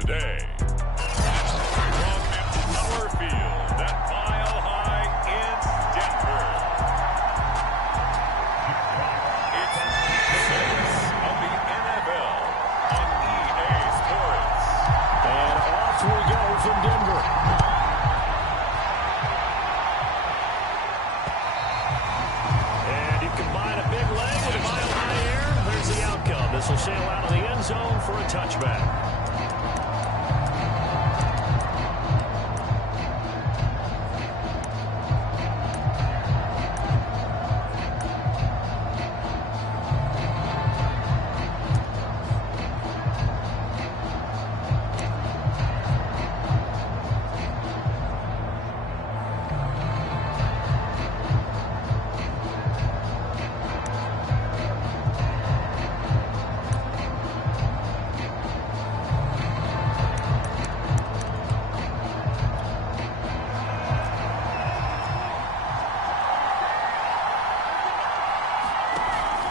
Today, from Empower Field at Mile High in Denver, it's the voice of the NFL on EA Sports. And off we go from Denver. And you combine a big leg with a mile high air, there's the outcome. This will sail out of the end zone for a touchback.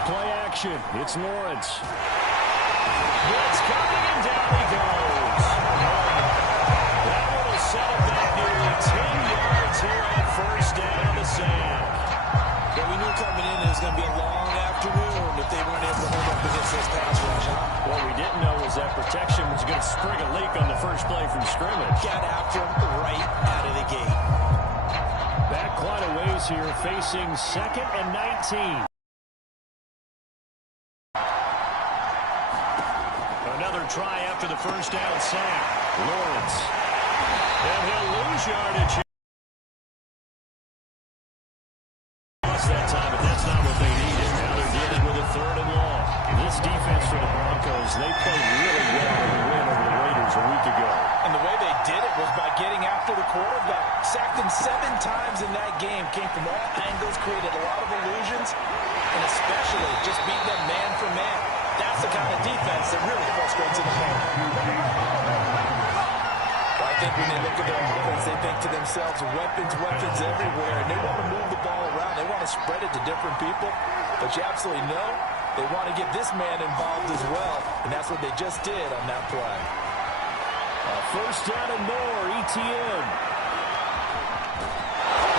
Play action. It's Lawrence. It's coming, and down he goes. That one will set him back nearly 10 yards here on first down on the sack. But we knew coming in it was going to be a long afternoon if they weren't able to hold up against this pass rush, huh? What we didn't know was that protection was going to spring a leak on the first play from scrimmage. Got after him right out of the gate. Back quite a ways here, facing 2nd and 19. Another try after the first down sack. Lawrence. And he'll lose yardage. Lost that time, but that's not what they needed. Now they're dealing with a 3rd and long. This defense for the Broncos, they played really well in the win over the Raiders a week ago. And the way they did it was by getting after the quarterback. Sacked him 7 times in that game. Came from all angles, created a lot of illusions, and especially just beating them man for man. That's the kind of defense that really frustrates an opponent. Well, I think when they look at their offense, they think to themselves, weapons everywhere, and they want to move the ball around. They want to spread it to different people. But you absolutely know they want to get this man involved as well, and that's what they just did on that play. First down and more, ETN.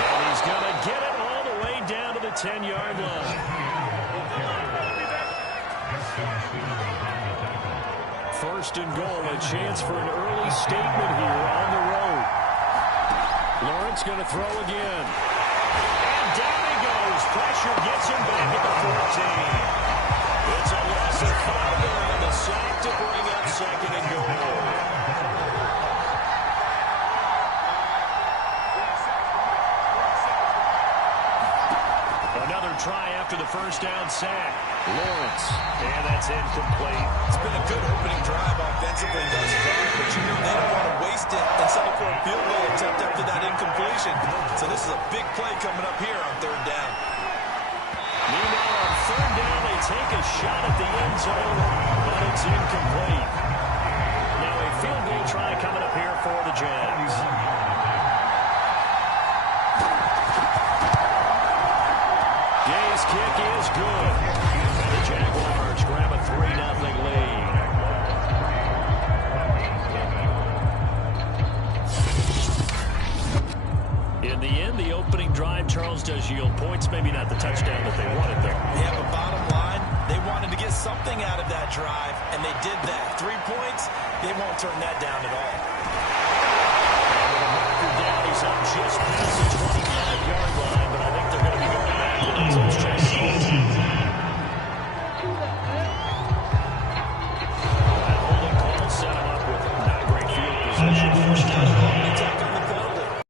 And he's going to get it all the way down to the 10-yard line. First and goal, a chance for an early statement here on the road. Lawrence going to throw again. And down he goes. Pressure gets him back at the 14. It's a loss of 5 there on the sack to bring up 2nd and goal. Another try after the first down sack. Lawrence. And that's incomplete. It's been a good opening drive offensively thus far, but you know they don't want to waste it and settle for a field goal attempt after that incompletion. So this is a big play coming up here on 3rd down. Meanwhile, on 3rd down, they take a shot at the end zone, but it's incomplete. Now a field goal try coming up here for the Jags. Gay's kick is good. And the Jaguars grab a 3-0 lead. In the end, the opening drive, Charles, does yield points. Maybe not the touchdown that they wanted, though. Yeah, but bottom line, they wanted to get something out of that drive, and they did that. 3 points, They won't turn that down at all. And with a marker down, he's up just past the 25-yard line, but I think they're going to be going backwards. Let's check it out. That holding call set him up with not great field position. First down. Attack on the penalty.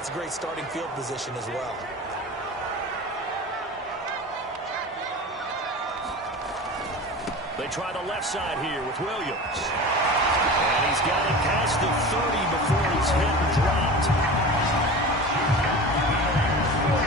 That's a great starting field position as well. They try the left side here with Williams. And he's got it past the 30 before he's hit and dropped.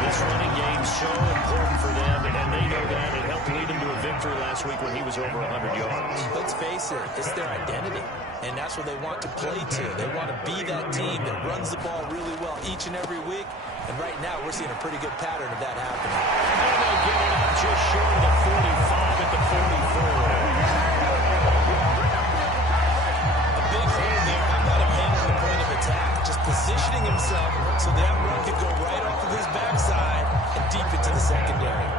This running game's so important for them, and they know that. It helped lead them to a victory last week when he was over 100 yards. Let's face it, it's their identity, and that's what they want to play to. They want to be that team that runs the ball really well each and every week, and right now we're seeing a pretty good pattern of that happening. And they'll get it up just short of the 45 at the 44. A big hole there. How about him handling the point of attack? Just positioning himself so that run could go right off of his backside and deep into the secondary.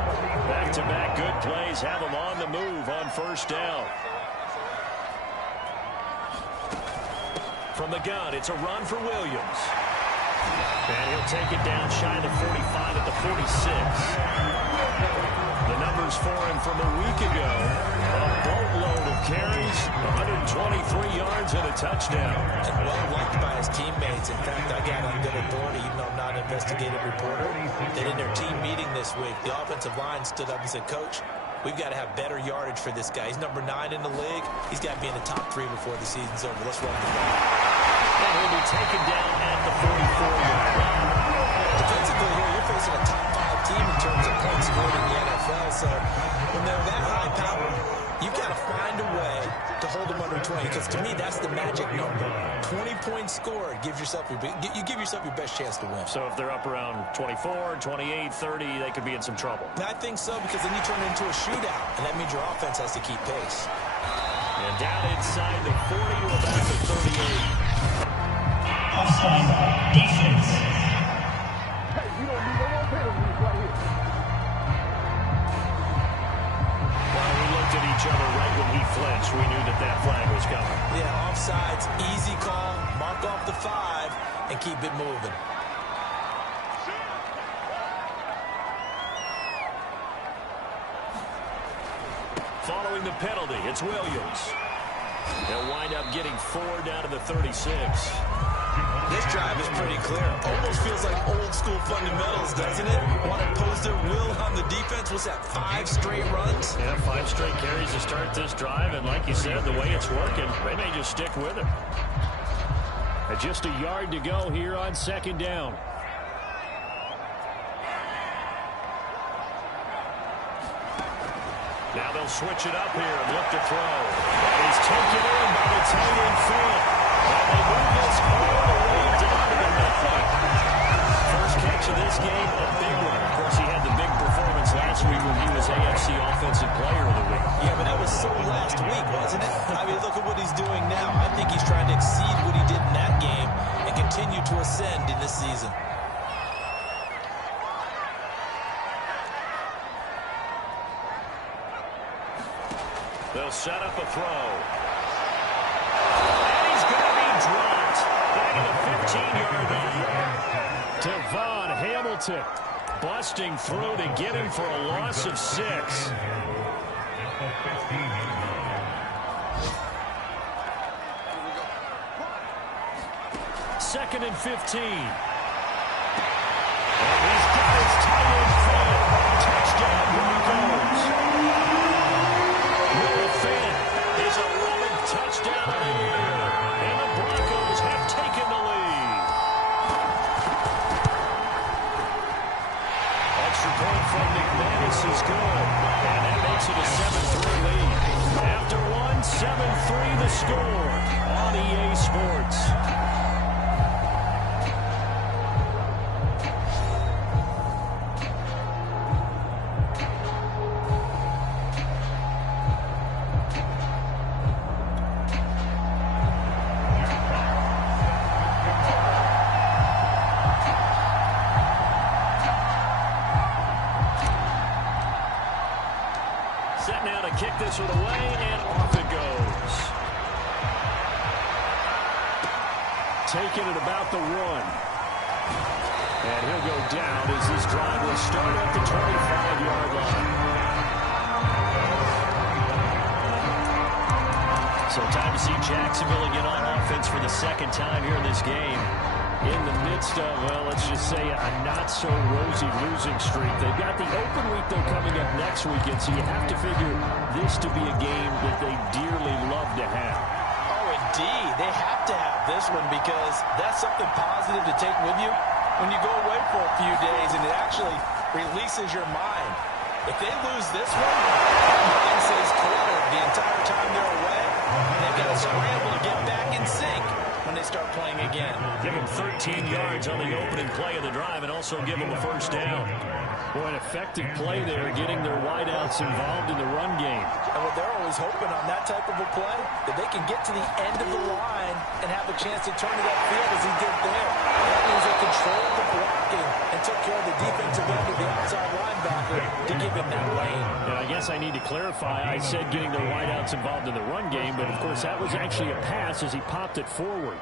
Back-to-back good plays have him on the move on first down. From the gun, it's a run for Williams. And he'll take it down shy of the 45 at the 46. The numbers for him from a week ago, a boatload of carries, 123 yards and a touchdown. And well liked by his teammates. In fact, I got on good authority, even though I'm not an investigative reporter, that in their team meeting this week, the offensive line stood up and said, Coach, we've got to have better yardage for this guy. He's number 9 in the league. He's got to be in the top 3 before the season's over. Let's run the ball. And he'll be taken down at the 44-yard line. Defensively here, you're facing a top 5 team in terms of points scored in the NFL. So when they're that high power, you've got to find a way to hold them under 20. Because to me, that's the magic number. 20 points scored gives yourself you give yourself your best chance to win. So if they're up around 24, 28, 30, they could be in some trouble. I think so, because then you turn it into a shootout, and that means your offense has to keep pace. And down inside the 40 to about the 38. Offside defense. Well, we looked at each other right when he flinched. We knew that flag was coming. Yeah, offsides, easy call, mark off the 5, and keep it moving. Following the penalty, it's Williams. They'll wind up getting 4 down to the 36. This drive is pretty clear. Almost feels like old school fundamentals, doesn't it? Want to impose their will on the defense. What's that, 5 straight runs? Yeah, 5 straight carries to start this drive, and like you said, the way it's working, they may just stick with it. And just a yard to go here on second down. Now they'll switch it up here and look to throw. And he's taken in by the tight end Fant. And they move this all the way down to the midfield. First catch of this game, a big one. Of course, he had the big performance last week when he was AFC Offensive Player of the Week. Yeah, but that was so last week, wasn't it? I mean, look at what he's doing now. I think he's trying to exceed what he did in that game and continue to ascend in this season. They'll set up a throw. And he's going to be dropped. Back at the 15-yard line. Devon Hamilton busting through to get him for a loss of 6. Second and 15. And he's got his tight end Fant. Touchdown Broncos. His 11th touchdown of the year, and the Broncos have taken the lead. Extra point from McManus is good, and that makes it a 7-3 lead. After one, 7-3 the score on EA Sports. kick this one away, and off it goes. Taking it about the 1. And he'll go down as this drive will start at the 25-yard line. So time to see Jacksonville again on offense for the second time here in this game. In the midst of, well, let's just say a not-so-rosy losing streak. They've got the open week, though, coming up next weekend, so you have to figure this to be a game that they dearly love to have. Oh, indeed. They have to have this one because that's something positive to take with you when you go away for a few days, and it actually releases your mind. If they lose this one, their mind says quarter the entire time they're away. They've got to scramble to get back in sync when they start playing again. Give them 13 yards on the opening play of the drive and also give them a first down. Boy, an effective play there, getting their wideouts involved in the run game. And what they're always hoping on that type of a play, that they can get to the end of the line and have a chance to turn it upfield as he did there. That means they controlled the blocking and took care of the defensive end of the outside linebacker to give him that lane. Now, I guess I need to clarify. I said getting their wideouts involved in the run game, but of course that was actually a pass as he popped it forward.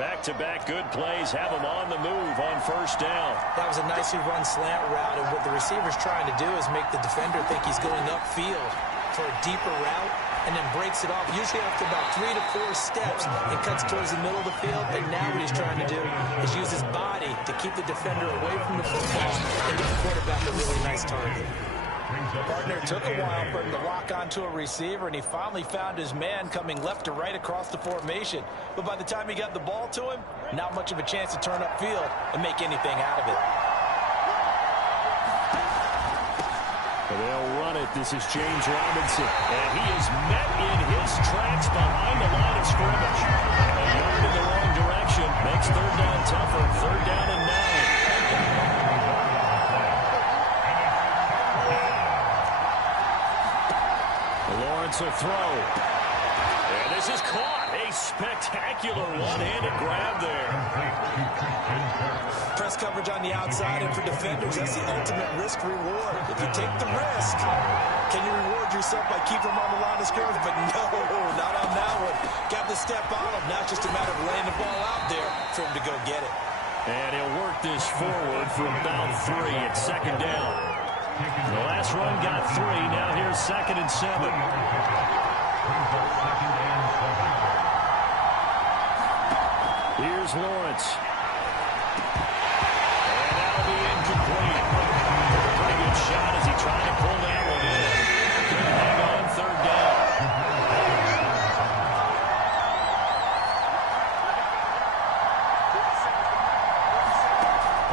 Back-to-back good plays have him on the move on first down. That was a nicely run slant route, and what the receiver's trying to do is make the defender think he's going upfield for a deeper route and then breaks it off, usually after about 3 to 4 steps, and cuts towards the middle of the field. And now what he's trying to do is use his body to keep the defender away from the football and give the quarterback a really nice target. Partner took a while for him to lock onto a receiver, and he finally found his man coming left to right across the formation. But by the time he got the ball to him, not much of a chance to turn upfield and make anything out of it. They'll run it. This is James Robinson. And he is met in his tracks behind the line of scrimmage. A yard in the wrong direction makes third down tougher. Third down and 9. Lawrence will throw. And this is caught. A spectacular one-handed grab there. Press coverage on the outside, and for defenders, that's the ultimate risk-reward. If you take the risk, can you reward yourself by keeping them on the line of scrimmage? But no, not on that one. Got to step on him. Now it's just a matter of laying the ball out there for him to go get it. And he'll work this forward for about 3 at second down. The last run got 3. Now here's 2nd and 7. Here's Lawrence. And that'll be incomplete. Pretty good shot as he tried to pull that one in. Couldn't hang on third down.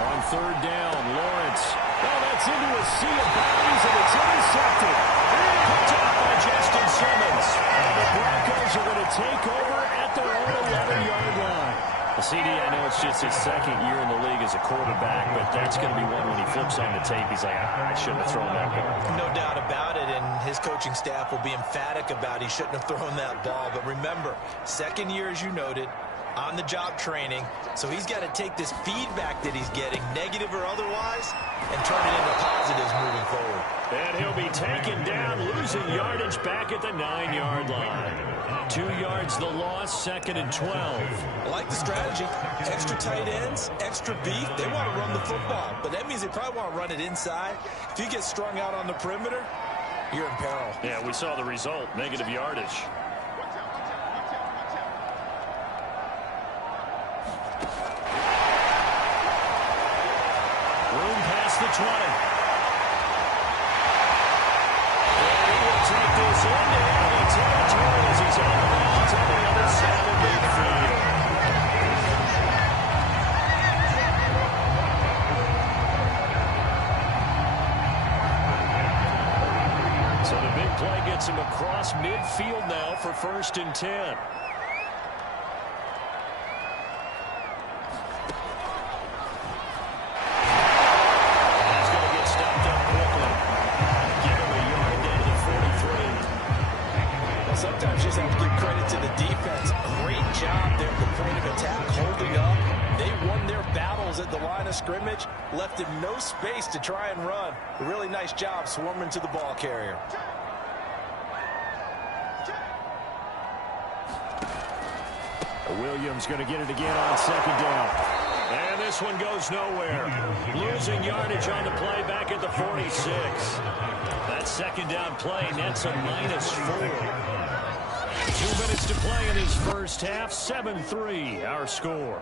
On third down, Lawrence. Oh, that's into a sea of bodies, and it's intercepted. Picked off by Justin Simmons. And the Broncos are going to take over at their own 11-yard line. CD, I know it's just his second year in the league as a quarterback, but that's going to be one when he flips on the tape. He's like, I shouldn't have thrown that ball. No doubt about it, and his coaching staff will be emphatic about he shouldn't have thrown that ball. But remember, second year, as you noted, on-the-job training, so he's got to take this feedback that he's getting, negative or otherwise, and turn it into positives moving forward. And he'll be taken down, losing yardage back at the 9-yard line. 2 yards the loss, 2nd and 12. I like the strategy. Extra tight ends, extra beef. They want to run the football, but that means they probably want to run it inside. If you get strung out on the perimeter, you're in peril. Yeah, we saw the result, negative yardage. Room past the 20. And he will take this into enemy territory as he's on the bounce on the other side of midfield. So the big play gets him across midfield now for 1st and 10. Sometimes you just have to give credit to the defense. Great job there at the point of attack, holding up. They won their battles at the line of scrimmage, left him no space to try and run. A really nice job swarming to the ball carrier. Williams going to get it again on second down. And this one goes nowhere. Losing yardage on the play back at the 46. That second down play nets a -4. 2 minutes to play in his first half. 7-3 our score.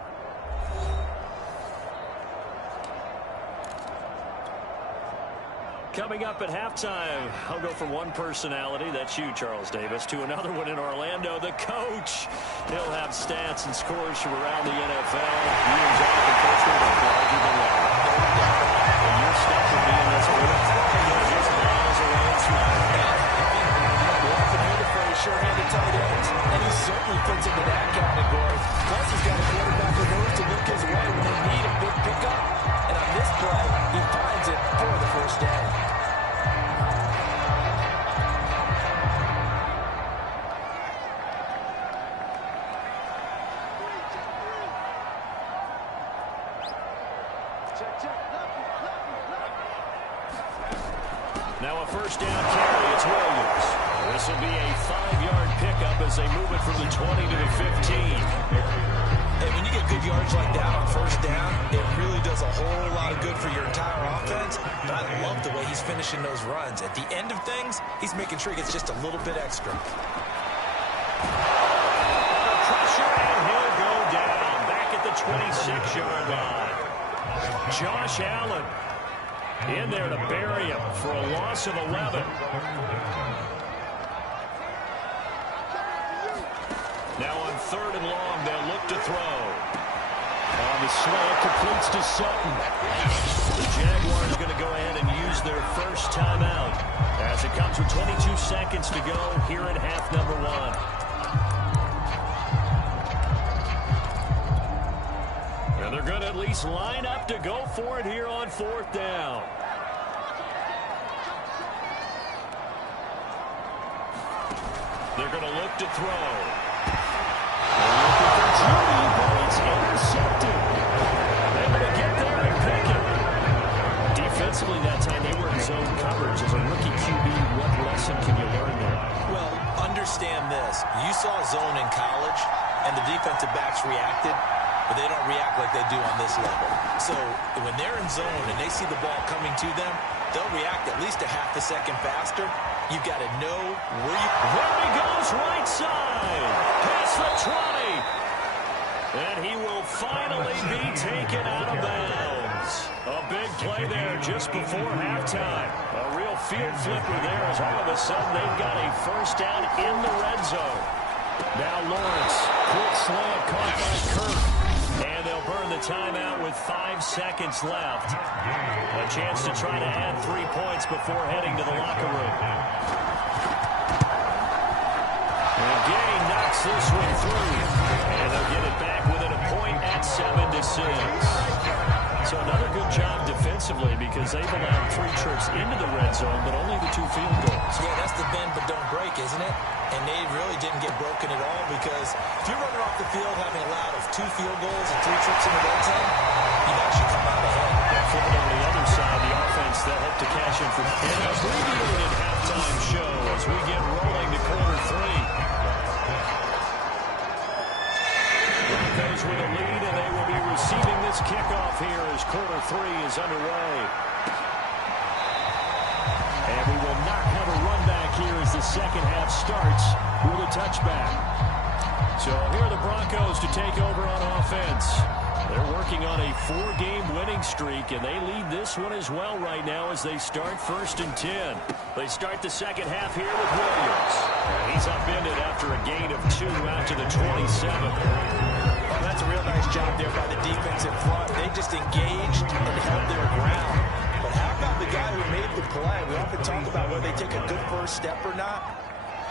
Coming up at halftime, I'll go from one personality, that's you, Charles Davis, to another one in Orlando, the coach. He'll have stats and scores from around the NFL. Years off and first one is larger than life. And you're stuck with me in this one. You're just miles away and smiling. We often hear the phrase sure-handed tight ends, and he certainly fits into that category. Plus, he's got a quarterback who knows to look his way when they need a big pickup. And on this play, he finds it for the first down. Now a first down carry, it's Williams. This will be a 5-yard pickup as they move it from the 20 to the 15. And when you get good yards like that on first down, it really does a whole lot of good for your entire offense. But I love the way he's finishing those runs. At the end of things, he's making sure he gets just a little bit extra. Pressure, and he'll go down back at the 26-yard line. Josh Allen in there to bury him for a loss of 11. Now on 3rd and long, they'll look to throw. On the slant, completes to Sutton. The Jaguars going to go ahead and use their first timeout as it comes with 22 seconds to go here in half number 1. And they're going to at least line up to go for it here on 4th down. They're going to look to throw. Looking for Judy, but it's intercepted. They're going to get there and pick it. Defensively that time, they were in zone coverage. As a rookie QB, what lesson can you learn there? Well, understand this. You saw zone in college, and the defensive backs reacted, but they don't react like they do on this level. So when they're in zone and they see the ball coming to them, they'll react at least a half a second faster. You've got to know where you... There he goes, right side. Past the 20. And he will finally be taken out of bounds. A big play there just before halftime. A real field flipper there as all of a sudden they've got a first down in the red zone. Now Lawrence, quick slant caught by Kirk. And they'll burn the timeout with 5 seconds left. A chance to try to add 3 points before heading to the locker room. And Gay knocks this one through. And they'll get it back within a point at 7-6. So another good job defensively because they've allowed 3 trips into the red zone, but only the 2 field goals. Yeah, that's the bend but don't break, isn't it? And they really didn't get broken at all because if you're running off the field having allowed 2 field goals and 3 trips in the red zone, you've actually come out ahead. Now flipping over to the other side, the offense, they'll hope to cash in for an abbreviated halftime show as we get rolling to quarter 3. Broncos with a lead, and they will be receiving this kickoff here as quarter 3 is underway. And we will not have a run back here as the second half starts with a touchback. So here are the Broncos to take over on offense. They're working on a 4-game winning streak, and they lead this one as well right now as they start 1st and 10. They start the second half here with Williams. He's upended after a gain of 2 out to the 27th. Oh, that's a real nice job there by the defensive front. They just engaged and held their ground. But how about the guy who made the play? We often talk about whether they take a good first step or not.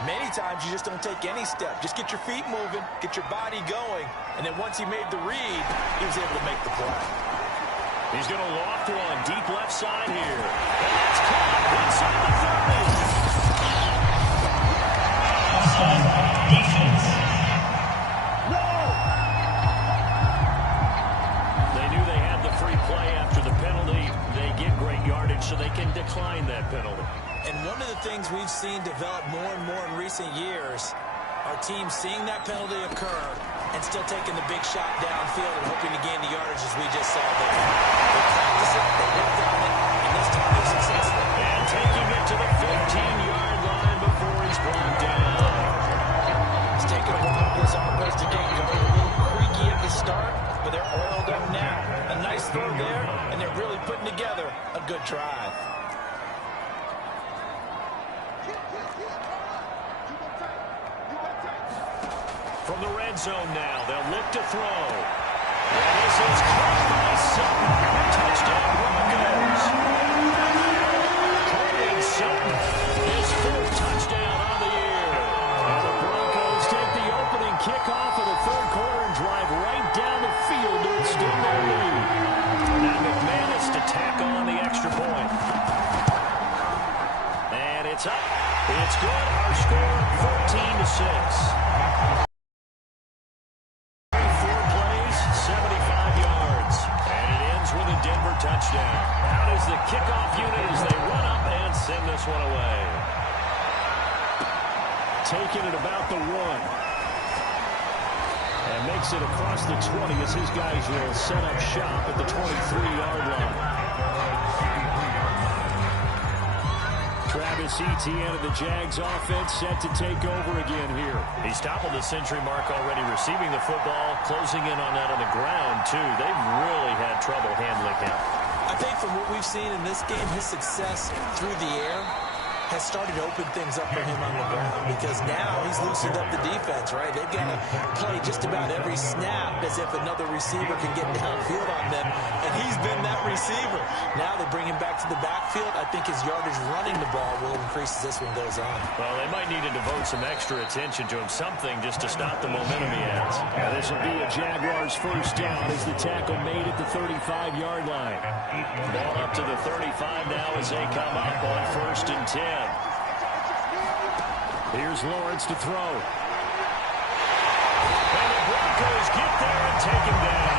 Many times you just don't take any step. Just get your feet moving, get your body going, and then once he made the read, he was able to make the play. He's going to loft one deep left side here. And that's caught inside the 30. Defense. No! They knew they had the free play after the penalty. They get great yardage so they can decline that penalty. And one of the things we've seen develop more and more in recent years, our team seeing that penalty occur and still taking the big shot downfield and hoping to gain the yardage as we just saw there. They practice it, they work on it, and this time they're successful. And taking it to the 15-yard line before he's brought down. It's taken a while for this offense to get going. A little creaky at the start, but they're oiled up now. A nice throw there, and they're really putting together a good drive. From the red zone now, they'll look to throw. And this is caught by Sutton. Touchdown, Broncos. Courtney Sutton, his fourth touchdown on the year. And the Broncos take the opening kickoff of the third quarter and drive right down the field to extend their lead. Now McManus to tack on the extra point. And it's up. It's good. Our score, 14-6. 75 yards, and it ends with a Denver touchdown. Out is the kickoff unit as they run up and send this one away. Taking it about the 1. And makes it across the 20 as his guys will set up shop at the 23-yard line. Travis Etienne of the Jags offense set to take over again here. He's toppled the century mark already receiving the football, closing in on that on the ground, too. They've really had trouble handling him. I think from what we've seen in this game, his success through the air has started to open things up for him on the ground because now he's loosened up the defense, right? They've got to play just about every snap as if another receiver can get downfield on them, and he's been that receiver. Now they bring him back to the backfield. I think his yardage running the ball will increase as this one goes on. Well, they might need to devote some extra attention to him, something just to stop the momentum he has. Now, this will be a Jaguars first down as the tackle made at the 35-yard line. Ball up to the 35 now as they come up on 1st and 10. Here's Lawrence to throw. And the Broncos get there and take him down.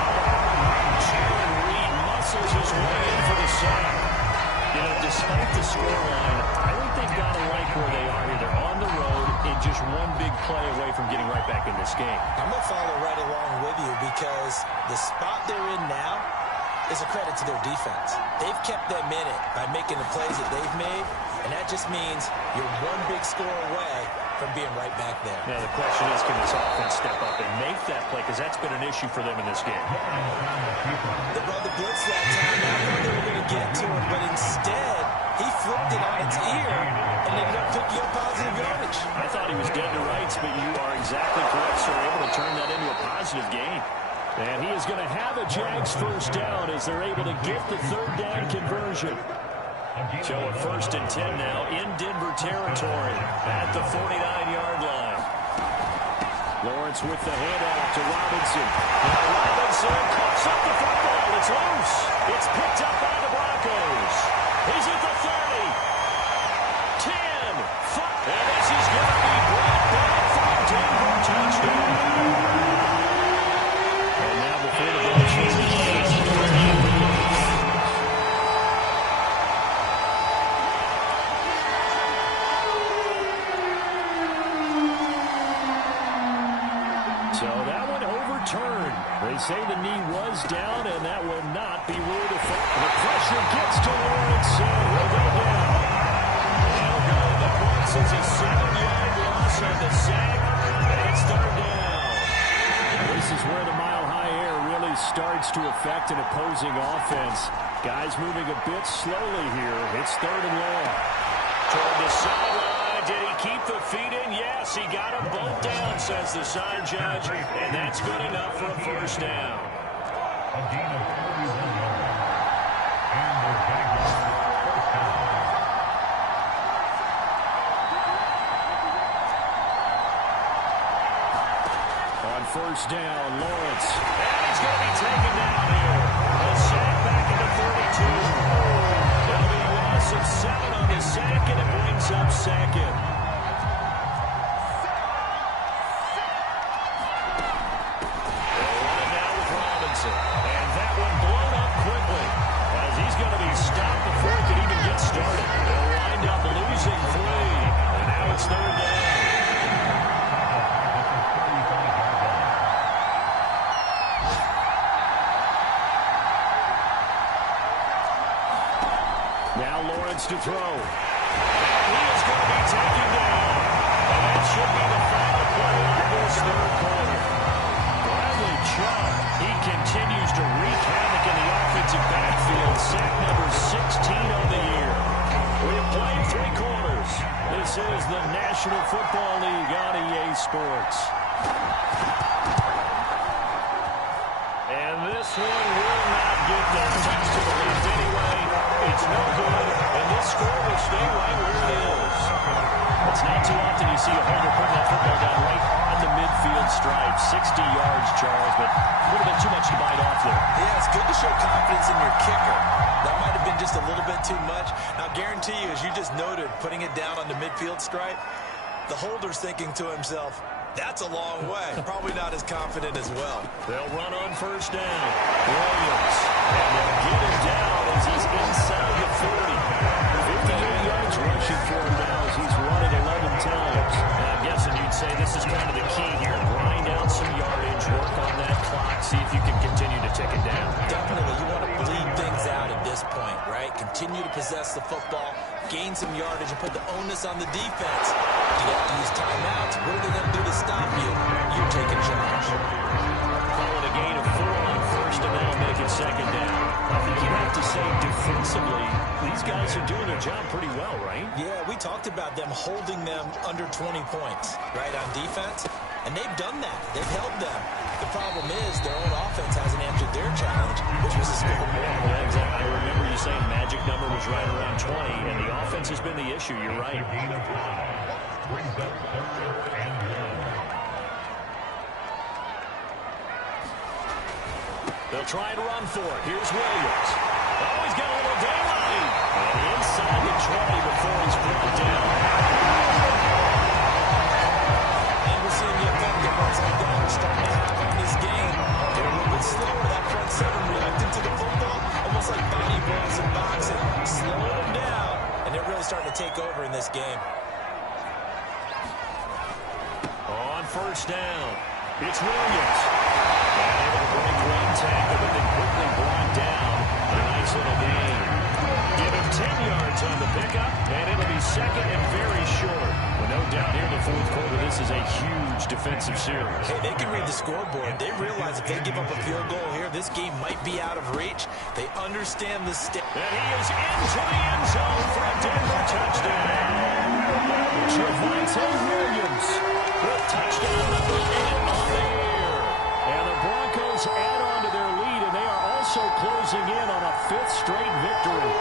Sharon Reed muscles his way in for the sack. You know, despite the scoreline, I think they've got to like where they are here. They're on the road and just one big play away from getting right back in this game. I'm going to follow right along with you because the spot they're in now is a credit to their defense. They've kept them in it by making the plays that they've made, and that just means you're one big score away from being right back there. Now, the question is, can this offense step up and make that play? Because that's been an issue for them in this game. They brought the blitz that time. I thought they were going to get to him, but instead, he flipped it on its ear and ended up picking up positive yardage. I thought he was dead to rights, but you are exactly correct, sir. Able to turn that into a positive gain. And he is going to have a Jags first down as they're able to get the third down conversion. So at 1st and 10 now in Denver territory at the 49-yard line. Lawrence with the handoff to Robinson. Now Robinson cuts up the football. It's loose. It's picked up by the Broncos. He's at the 30. 10. 5. And this is going to be brought back from Denver touchdown. And now before the ball changes. So that one overturned. They say the knee was down, and that will not be ruled a foul. The pressure gets to Lawrence, and he'll go down. He'll go to the books as a 7-yard loss on the sack, and it's third down. This is where the mile-high air really starts to affect an opposing offense. Guys moving a bit slowly here. It's 3rd and long. Toward the sideline. Did he keep the feet in? Yes, he got them both down, says the side judge, and that's good enough for a first down. On first down, Lawrence. And he's going to be taken down here. A sack back into 32. That'll be a loss of 7 on the sack, and it brings up 2nd. And that one blown up quickly as he's going to be stopped before he could even get started. They'll wind up losing 3, and now it's 3rd down. to throw. And he is going to be taken down. And that should be the final play of this third quarter. Bradley Chubb, he continues to wreak havoc in the offensive backfield. Sack number 16 on the year. We have played 3 quarters. This is the National Football League on EA Sports. And this one will not get the touch to the left anyway. It's no good, and this score will stay right where it is. It's not too often you see a holder put that football down right on the midfield stripe. 60 yards, Charles, but a little bit too much to bite off there. Yeah, it's good to show confidence in your kicker. That might have been just a little bit too much. Now, guarantee you, as you just noted, putting it down on the midfield stripe, the holder's thinking to himself, that's a long way. Probably not as confident as well. They'll run on first down. Williams. And they'll get him down as he's inside the 40. 58 yards rushing for him now as he's run it 11 times. And I'm guessing you'd say this is kind of the key here. Grind out some yardage, work on that clock, see if you can continue to tick it down. Definitely. You want to bleed things out at this point, right? Continue to possess the football, gain some yardage, and put the onus on the defense. Do you have to use timeouts? What are they going to do to stop you? You're taking charge. Call it a gain of 4 on first, and that'll make it second down. I think you have to say defensively, these guys are doing their job pretty well, right? Yeah, we talked about them holding them under 20 points, right, on defense. And they've done that. They've held them. The problem is their own offense hasn't answered their challenge, which was a score. Yeah, exactly. I remember you saying magic number was right around 20, and the offense has been the issue. You're right. They'll try and run for it. Here's Williams. Oh, he's got a little daylight. And inside the 20 before he's brought down. And we're seeing the effect of what's down starting to happen in this game. They're a little bit slower. That front seven reacting to the football, almost like body blows in boxing. Slow them down, and they're really starting to take over in this game. On first down, it's Williams. And able to break one tackle, but then quickly brought down. A nice little gain. Give him 10 yards on the pickup, and it'll be second and very short. Well, no doubt here in the fourth quarter, this is a huge defensive series. Hey, they can read the scoreboard. They realize if they give up a field goal here, this game might be out of reach. They understand the step. And he is into the end zone for a Denver touchdown. Javonte Williams with touchdown number 8 on the year. And the Broncos add on to their lead, and they are also closing in on a 5th straight victory.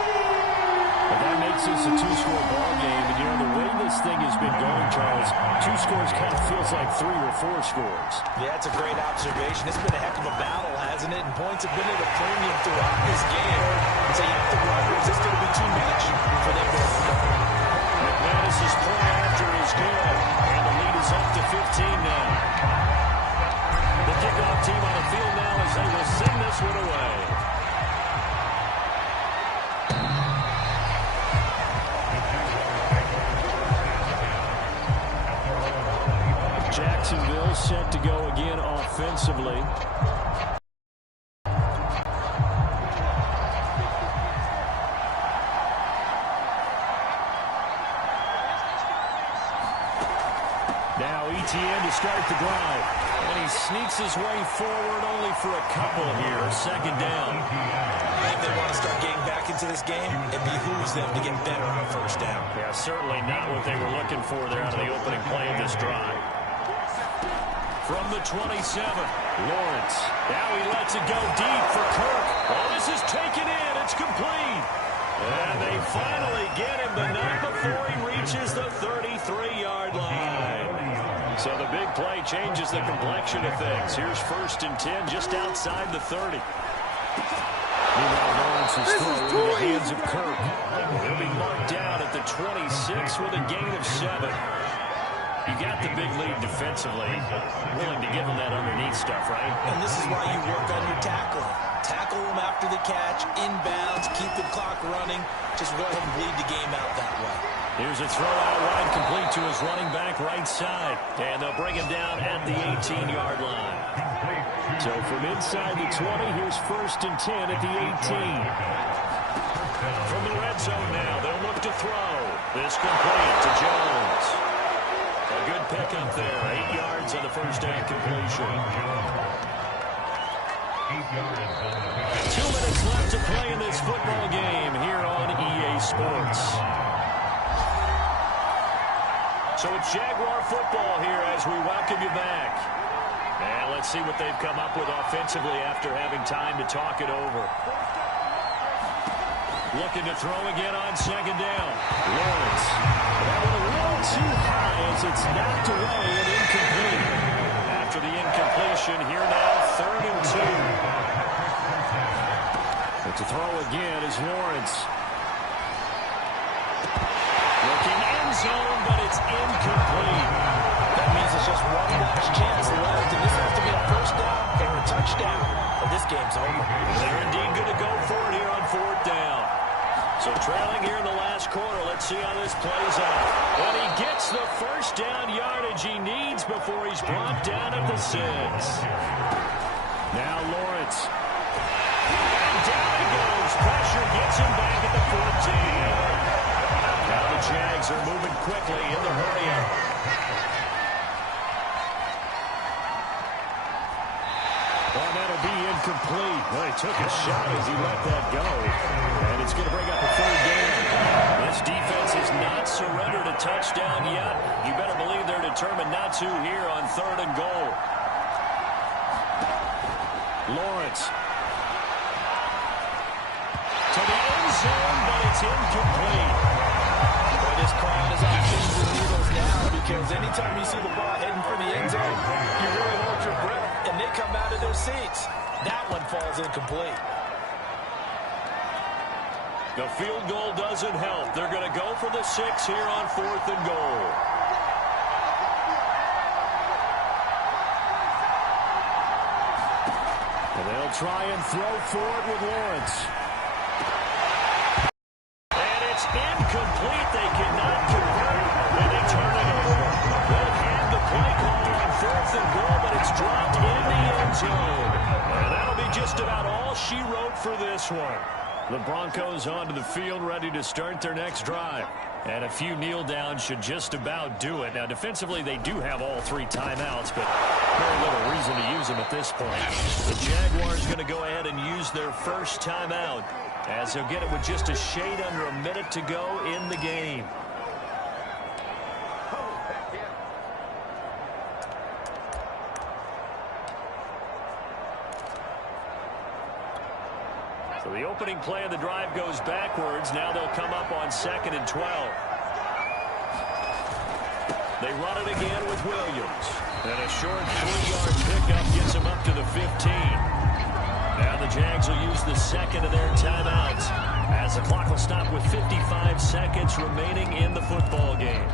But that makes this a 2-score ball game. And, you know, the way this thing has been going, Charles, 2 scores kind of feels like 3 or 4 scores. Yeah, it's a great observation. It's been a heck of a battle, hasn't it? And points have been at a premium throughout this game. So you have to wonder, is this going to be too much for them to overcome? McManus's point after is good. And the lead is up to 15 now. The kickoff team on the field now as they will send this one away. Jacksonville set to go again offensively. Now ETN to start the drive. And he sneaks his way forward only for a couple here. Second down. If they want to start getting back into this game, it behooves them to get better on first down. Yeah, certainly not what they were looking for there out of the opening play of this drive. From the 27, Lawrence. Now he lets it go deep for Kirk. Oh, this is taken in. It's complete. And they finally get him, but not before he reaches the 33-yard line. So the big play changes the complexion of things. Here's 1st and 10 just outside the 30. Meanwhile, Lawrence's throw into the hands of Kirk. He'll be marked down at the 26 with a gain of 7. You got the big lead defensively. Willing to give him that underneath stuff, right? And this is why you work on your tackling. Tackle him after the catch, inbounds, keep the clock running. Just let him bleed the game out that way. Here's a throw out wide, complete to his running back right side. And they'll bring him down at the 18-yard line. So from inside the 20, here's 1st and 10 at the 18. From the red zone now, they'll look to throw. This complete to Jones. A good pickup there. 8 yards on the first down completion. 2 minutes left to play in this football game here on EA Sports. So it's Jaguar football here as we welcome you back. And let's see what they've come up with offensively after having time to talk it over. Looking to throw again on second down. Lawrence. That one a little too high as it's knocked away and incomplete. After the incompletion, here now, 3rd and 2. But to throw again is Lawrence. Looking end zone, but it's incomplete. That means it's just one last chance left, and this has to be a first down or a touchdown, or this game's over. They're indeed going to go for it here on 4th down. So trailing here in the last quarter, let's see how this plays out. And he gets the first down yardage he needs before he's brought down at the 6. Now Lawrence. And down he goes. Pressure gets him back at the 14. Now the Jags are moving quickly in the hurry-up. Well, that'll be incomplete. Well, he took a shot as he let that go. And it's going to bring up a 3rd down. This defense has not surrendered a touchdown yet. You better believe they're determined not to here on 3rd and goal. Lawrence. To the end zone, but it's incomplete. Boy, this crowd is on pins and needles now, because anytime you see the ball heading for the end zone, you really hold your breath, and they come out of their seats. That one falls incomplete. The field goal doesn't help. They're going to go for the 6 here on 4th and goal. And they'll try and throw forward with Lawrence. And it's incomplete. They cannot convert, and they turn it over. They'll hand the play call on 4th and goal, but it's dropped in the end zone. And that'll be just about all she wrote for this one. The Broncos onto the field, ready to start their next drive. And a few kneel downs should just about do it. Now, defensively, they do have all 3 timeouts, but very little reason to use them at this point. The Jaguars going to go ahead and use their first timeout, as they'll get it with just a shade under a minute to go in the game. So the opening play of the drive goes backwards. Now they'll come up on 2nd and 12. They run it again with Williams. And a short 3-yard pickup gets them up to the 15. Now the Jags will use the 2nd of their timeouts, as the clock will stop with 55 seconds remaining in the football game.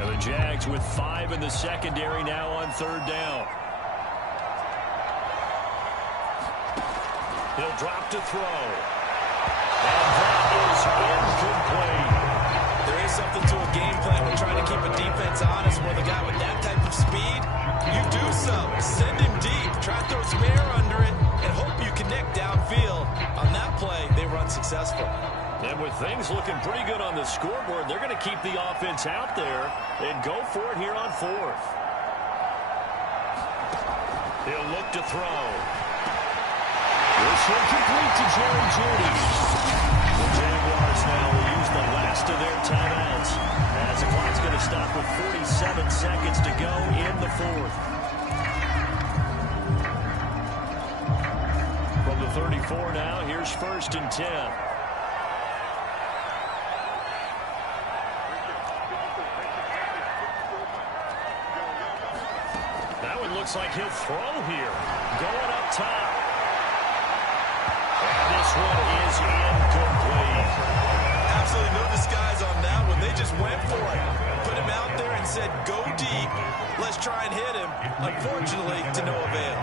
And the Jags with 5 in the secondary now on 3rd down. He'll drop to throw. And that is incomplete. There is something to a game plan when trying to keep a defense honest. With a guy with that type of speed, you do so. Send him deep. Try to throw some air under it and hope you connect downfield. On that play, they were unsuccessful. And with things looking pretty good on the scoreboard, they're going to keep the offense out there and go for it here on 4th. He'll look to throw. This one complete to Jerry Jeudy. The Jaguars now will use the last of their timeouts, as the clock's going to stop with 47 seconds to go in the 4th. From the 34 now, here's 1st and 10. That one looks like he'll throw here. Going up top. This one is incomplete. Absolutely no disguise on that one. They just went for it. Put him out there and said, go deep. Let's try and hit him. Unfortunately, to no avail.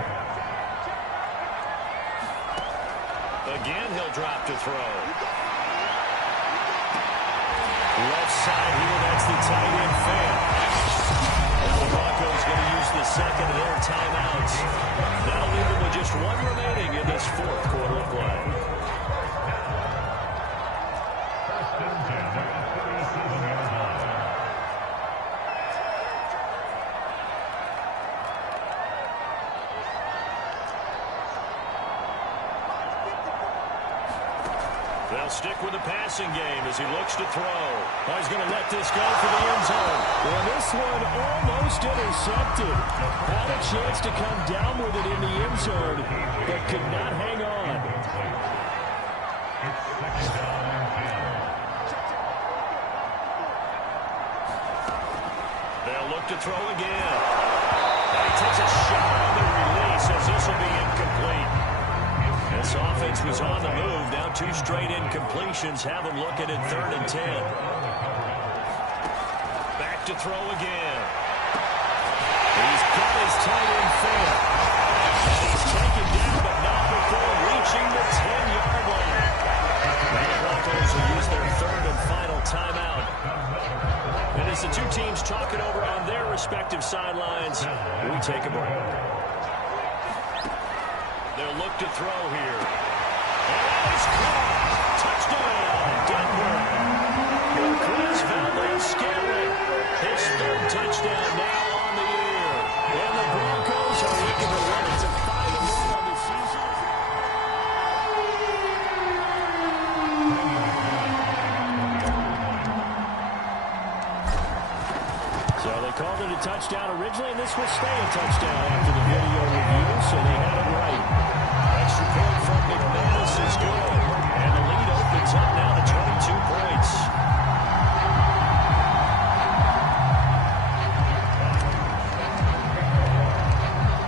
Again, he'll drop to throw. Left side here, that's the tight end fan. And the Broncos going to use the 2nd of their timeouts. That'll leave them with just 1 remaining in this 4th quarter of play. They'll stick with the passing game as he looks to throw. Oh, he's going to let this go for the end zone. Well, this one almost intercepted. Had a chance to come down with it in the end zone, but could not hang on. They'll look to throw again. And he takes a shot on the release as this will be incomplete. This offense was on the move. Now 2 straight incompletions have them looking at 3rd and 10. Back to throw again. He's got his tight end fair. And he's taken down, but not before reaching the 10-yard line. And the Broncos will use their 3rd and final timeout. And as the 2 teams talk it over on their respective sidelines, we take a break. They'll look to throw here. And he's caught. Touchdown, Denver. Marquez Valdez-Scantling. His 3rd touchdown now on the year. And the Broncos are looking to run it to 5-1 on the season. So they called it a touchdown originally, and this will stay a touchdown after the video review, so they had it right. Extra point from McManus is good, and the lead opens up now to 22 points.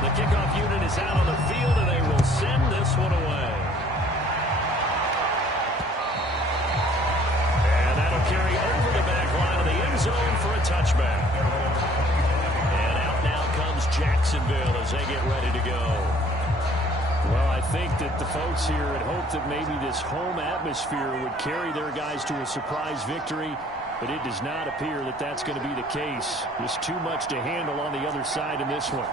The kickoff unit is out on the field, and they will send this one away. And that'll carry over the back line of the end zone for a touchback. And out now comes Jacksonville as they get ready to go. Well, I think that the folks here had hoped that maybe this home atmosphere would carry their guys to a surprise victory, but it does not appear that that's going to be the case. Just too much to handle on the other side in this one.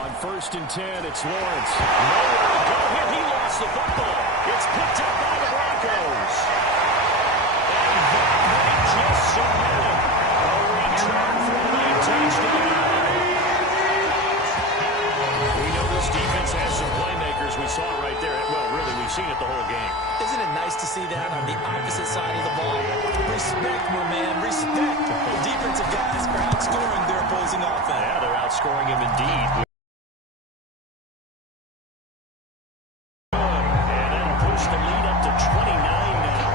On 1st and 10, it's Lawrence. Nowhere to go here. He lost the football. It's picked up by the Broncos. And that might just submit him. A return for a lead touchdown. We know this defense has some playmakers. We saw it right there. Well, really, we've seen it the whole game. Isn't it nice to see that on the opposite side of the ball? Respect, my man, respect. The defensive guys are outscoring their opposing offense. Yeah, they're outscoring him indeed. And that'll push the lead up to 29 now.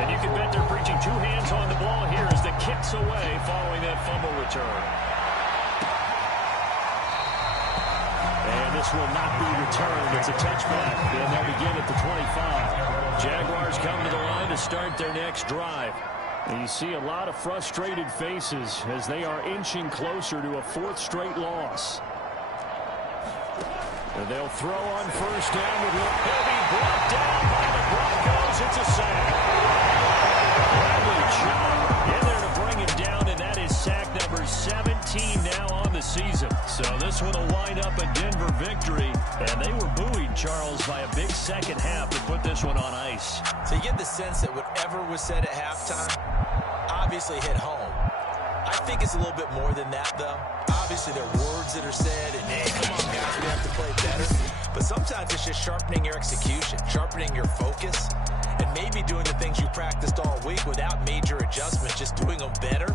And you can bet they're preaching 2 hands on the ball here as the kick's away following that fumble return. And this will not be returned. It's a touchback. And they'll begin at the 25. Jaguars come to the line to start their next drive. And you see a lot of frustrated faces as they are inching closer to a 4th straight loss. And they'll throw on 1st down. He'll be brought down by the Broncos. It's a sack. Bradley Chubb in there to bring him down, and that is sack number 17 now on the season. So this one will wind up a Denver victory, and they were buoyed, Charles, by a big second half to put this one on ice. So you get the sense that whatever was said at halftime obviously hit home. I think it's a little bit more than that, though. Obviously, there are words that are said, and, hey, come on, guys, we have to play better. But sometimes it's just sharpening your execution, sharpening your focus, and maybe doing the things you practiced all week without major adjustments, just doing them better,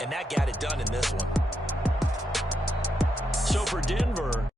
and that got it done in this one. So for Denver,